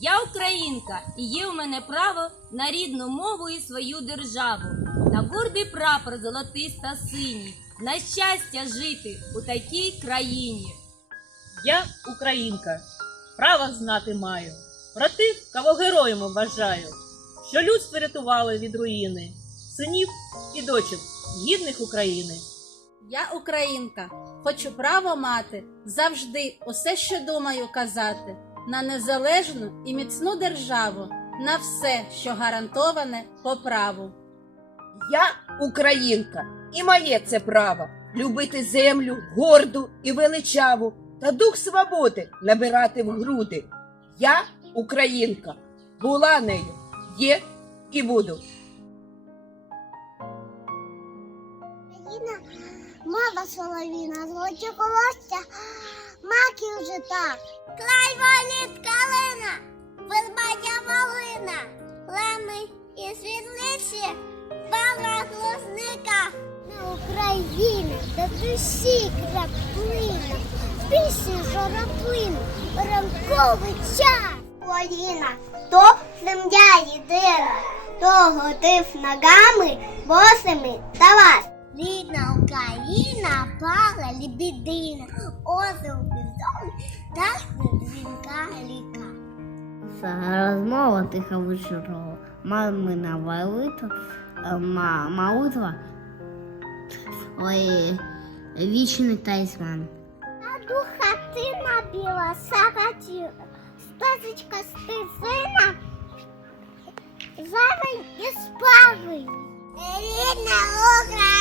Я українка і є в мене право на рідну мову і свою державу. На горбі прапор золотий та синій. На щастя жити у такій країні. Я українка, право знати маю. Про тих, кого героєм вважаю, що людство рятували від руїни, синів і дочок гідних України. Я українка, хочу право мати завжди усе, що думаю казати на незалежну і міцну державу, на все, що гарантоване по праву. Я українка, і моє це право любити землю, горду і величаву та дух свободи набирати в груди. Я українка, була нею, є і буду. Мама соловіна, злочі колосся, маки вже так. Клайва лід калина, вербатя малина, лами і світлиці, пала глузника. На Україну, до душі краплина, пісні журавлин, ранковий час. коліна, то земля єдина, то годив ногами, босими та вас. Рідна Україна, пала лібідина, озеро бізон, так Розмова тиха вечорова, мамина молитва, е, ма- молитва, ой, вічний талісман. А духатина біла сараті, стазочка стезина, завень і спавень. Рідна Україна, за